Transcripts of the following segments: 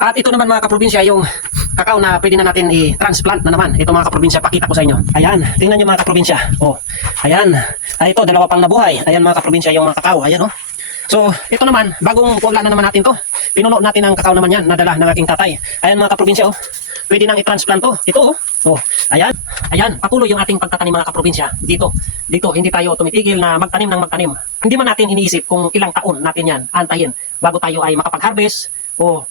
At ito naman mga kaprobinsya, yung kakao na pwede na natin i-transplant na naman. Ito mga kaprobinsya, pakita ko sa inyo. Ayan, tingnan nyo mga kaprobinsya. Oh, ayan. Ito, dalawa pang nabuhay. Ayan mga kaprobinsya, yung mga kakao. Ayan oh. So, ito naman, bagong pula na naman natin to. Pinuno natin ang kakao naman yan, nadala ng aking tatay. Ayan mga kaprobinsya oh. Pwede nang i-transplant to. Ito oh. Oh, ayan. Ayan, patuloy yung ating pagtatanim mga kaprobinsya. Dito, hindi tayo tumitigil na magtanim ng magtanim. Hindi man natin iniisip kung ilang taon natin yan antayin bago tayo ay makapag-harvest o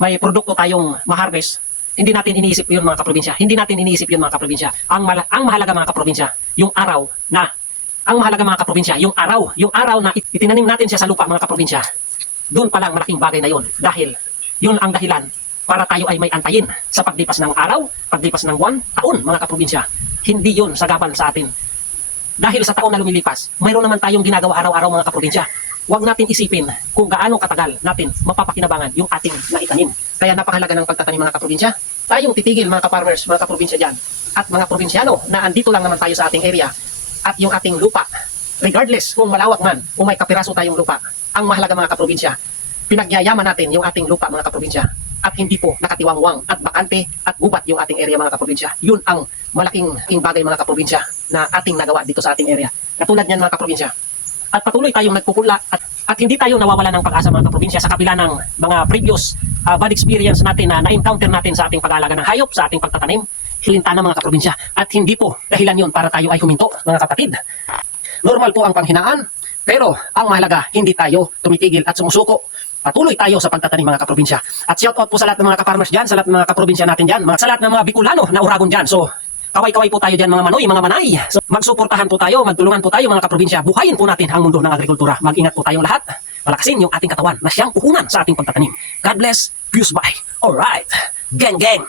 may produkto tayong ma-harvest. Hindi natin iniisip yun mga kaprobinsya. Hindi natin iniisip yun mga kaprobinsya. Ang mahalaga mga kaprobinsya, yung araw na, yung araw na itinanim natin siya sa lupa mga kaprobinsya. Doon pa lang malaking bagay na yun. Dahil yun ang dahilan para tayo ay may antayin sa paglipas ng araw, paglipas ng buwan, taon mga kaprobinsya. Hindi yun sagaban sa atin. Dahil sa taon na lumilipas, mayroon naman tayong ginagawa araw-araw mga kaprobinsya. Huwag natin isipin kung gaano katagal natin mapapakinabangan yung ating naitanim. Kaya napakahalaga ng pagtatanim mga kaprobinsya. Tayong titigil mga ka-farmers, mga kaprobinsya dyan, at mga probinsyano na andito lang naman tayo sa ating area at yung ating lupa, regardless kung malawak man o may kapiraso tayong lupa, ang mahalaga mga kaprobinsya, pinagyayaman natin yung ating lupa mga kaprobinsya at hindi po nakatiwangwang at bakante at gubat yung ating area mga kaprobinsya. Yun ang malaking bagay mga kaprobinsya na ating nagawa dito sa ating area. Katulad niyan mga kaprobinsya. At patuloy tayong nagkukunla at hindi tayo nawawala ng pag-asa mga kaprobinsya sa kabila ng mga previous bad experience natin na na-encounter natin sa ating pag-aalaga ng hayop, sa ating pagtatanim, hilintana mga kaprobinsya. At hindi po dahilan yun para tayo ay huminto mga kapatid. Normal po ang panghinaan, pero ang mahalaga hindi tayo tumitigil at sumusuko. Patuloy tayo sa pagtatanim mga kaprobinsya. At shout out po sa lahat ng mga ka-farmers dyan, sa lahat ng mga kaprobinsya natin dyan, sa lahat ng mga Bicolano na Uragon dyan. So, kaway-kaway po tayo dyan mga manoy, mga manay. So, magsuportahan po tayo, magtulungan po tayo mga kaprobinsya. Buhayin po natin ang mundo ng agrikultura. Mag-ingat po tayong lahat. Palakasin yung ating katawan na siyang puhunan sa ating pagtatanim. God bless. Peace bye. Alright. Gang gang.